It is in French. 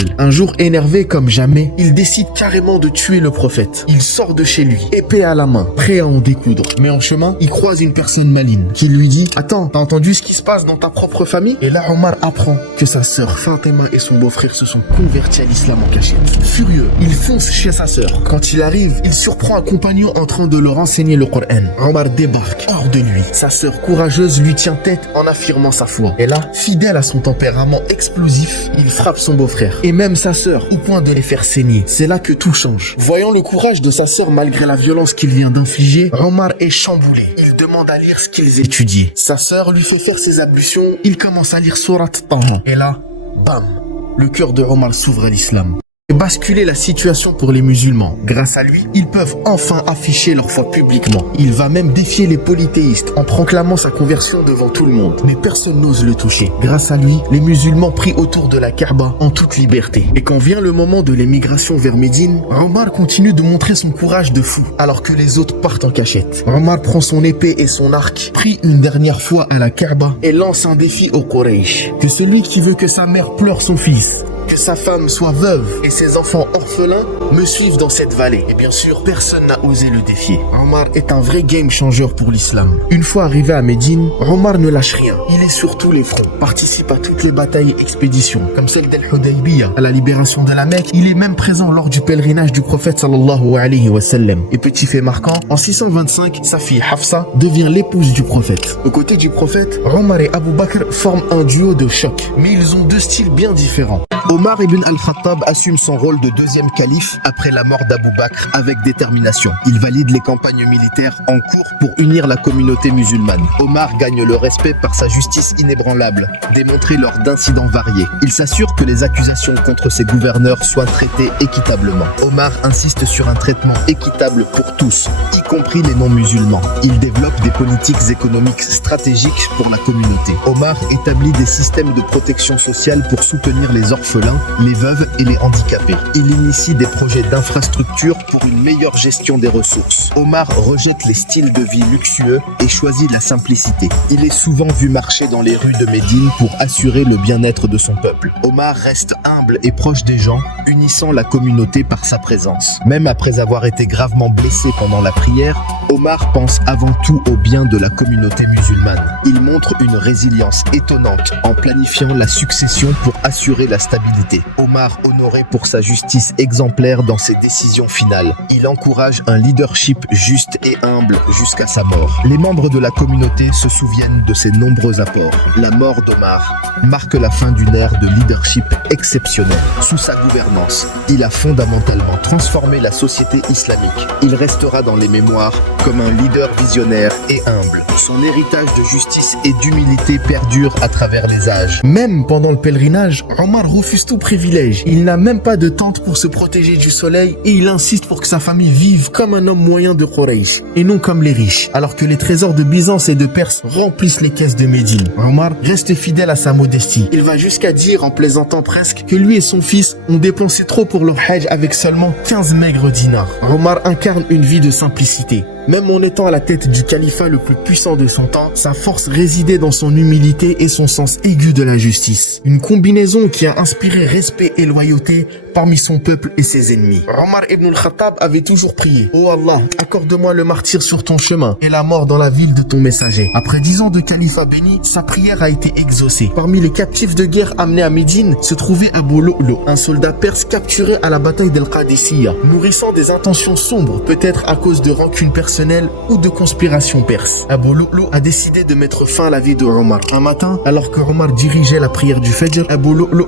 mal. Un jour, énervé comme jamais, il décide carrément de tuer le prophète. Il sort de chez lui, épée à la main, prêt à en découdre. Mais en chemin, il croise une personne maligne qui lui dit « Attends, t'as entendu ce qui se passe dans ta propre famille ?» Et là, Omar apprend que sa sœur Fatima et son beau-frère se sont convertis à l'islam en cachette. Furieux, il fonce chez sa sœur. Quand il arrive, il surprend un compagnon en train de leur enseigner le Coran. Omar débarque, hors de lui. Sa sœur courageuse lui tient tête en affirmant sa foi. Et là, fidèle à son tempérament explosif, il frappe son beau-frère. Et même sa sœur, au point de les faire saigner. C'est là que tout change. Voyant le courage de sa sœur malgré la violence qu'il vient d'infliger, Omar est chamboulé. Il demande à lire ce qu'ils étudient. Sa sœur lui fait faire ses ablutions. Il commence à lire Surat Taha. Et là, bam, le cœur de Omar s'ouvre à l'islam. Et basculer la situation pour les musulmans. Grâce à lui, ils peuvent enfin afficher leur foi publiquement. Il va même défier les polythéistes en proclamant sa conversion devant tout le monde. Mais personne n'ose le toucher. Grâce à lui, les musulmans prient autour de la Kaaba en toute liberté. Et quand vient le moment de l'émigration vers Médine, Omar continue de montrer son courage de fou, alors que les autres partent en cachette. Omar prend son épée et son arc, prie une dernière fois à la Kaaba et lance un défi au Quraysh. Que celui qui veut que sa mère pleure son fils, que sa femme soit veuve et ses enfants orphelins me suivent dans cette vallée. Et bien sûr, personne n'a osé le défier. Omar est un vrai game changer pour l'islam. Une fois arrivé à Médine, Omar ne lâche rien. Il est sur tous les fronts, participe à toutes les batailles et expéditions, comme celle d'Al-Hudaybiyah, à la libération de la Mecque. Il est même présent lors du pèlerinage du prophète sallallahu alayhi wa sallam. Et petit fait marquant, en 625, sa fille Hafsa devient l'épouse du prophète. Aux côtés du prophète, Omar et Abu Bakr forment un duo de choc, mais ils ont deux styles bien différents. Omar ibn al-Khattab assume son rôle de deuxième calife après la mort d'Abu Bakr avec détermination. Il valide les campagnes militaires en cours pour unir la communauté musulmane. Omar gagne le respect par sa justice inébranlable, démontrée lors d'incidents variés. Il s'assure que les accusations contre ses gouverneurs soient traitées équitablement. Omar insiste sur un traitement équitable pour tous, y compris les non-musulmans. Il développe des politiques économiques stratégiques pour la communauté. Omar établit des systèmes de protection sociale pour soutenir les orphelins, les veuves et les handicapés. Il initie des projets d'infrastructure pour une meilleure gestion des ressources. Omar rejette les styles de vie luxueux et choisit la simplicité. Il est souvent vu marcher dans les rues de Médine pour assurer le bien-être de son peuple. Omar reste humble et proche des gens, unissant la communauté par sa présence. Même après avoir été gravement blessé pendant la prière, Omar pense avant tout au bien de la communauté musulmane. Il montre une résilience étonnante en planifiant la succession pour assurer la stabilité. Omar honoré pour sa justice exemplaire dans ses décisions finales. Il encourage un leadership juste et humble jusqu'à sa mort. Les membres de la communauté se souviennent de ses nombreux apports. La mort d'Omar marque la fin d'une ère de leadership exceptionnelle. Sous sa gouvernance, il a fondamentalement transformé la société islamique. Il restera dans les mémoires comme un leader visionnaire et humble. Son héritage de justice et d'humilité perdure à travers les âges. Même pendant le pèlerinage, Omar refuse tout privilège. Il n'a même pas de tente pour se protéger du soleil et il insiste pour que sa famille vive comme un homme moyen de Quraysh et non comme les riches, alors que les trésors de Byzance et de Perse remplissent les caisses de Médine. Omar reste fidèle à sa modestie. Il va jusqu'à dire en plaisantant presque que lui et son fils ont dépensé trop pour leur hajj avec seulement 15 maigres dinars. Omar incarne une vie de simplicité. Même en étant à la tête du califat le plus puissant de son temps, sa force résidait dans son humilité et son sens aigu de la justice. Une combinaison qui a inspiré respect et loyauté parmi son peuple et ses ennemis. Omar ibn al-Khattab avait toujours prié: « Oh Allah, accorde-moi le martyre sur ton chemin et la mort dans la ville de ton messager. » Après 10 ans de califat béni, sa prière a été exaucée. Parmi les captifs de guerre amenés à Médine se trouvait Abu Lu'lu', un soldat perse capturé à la bataille d'Al-Qadisiyah, nourrissant des intentions sombres, peut-être à cause de rancune personnelle ou de conspiration perse. Abu Lu'lu' a décidé de mettre fin à la vie de Omar. Un matin, alors que Omar dirigeait la prière du Fajr, Abu Lu'lu'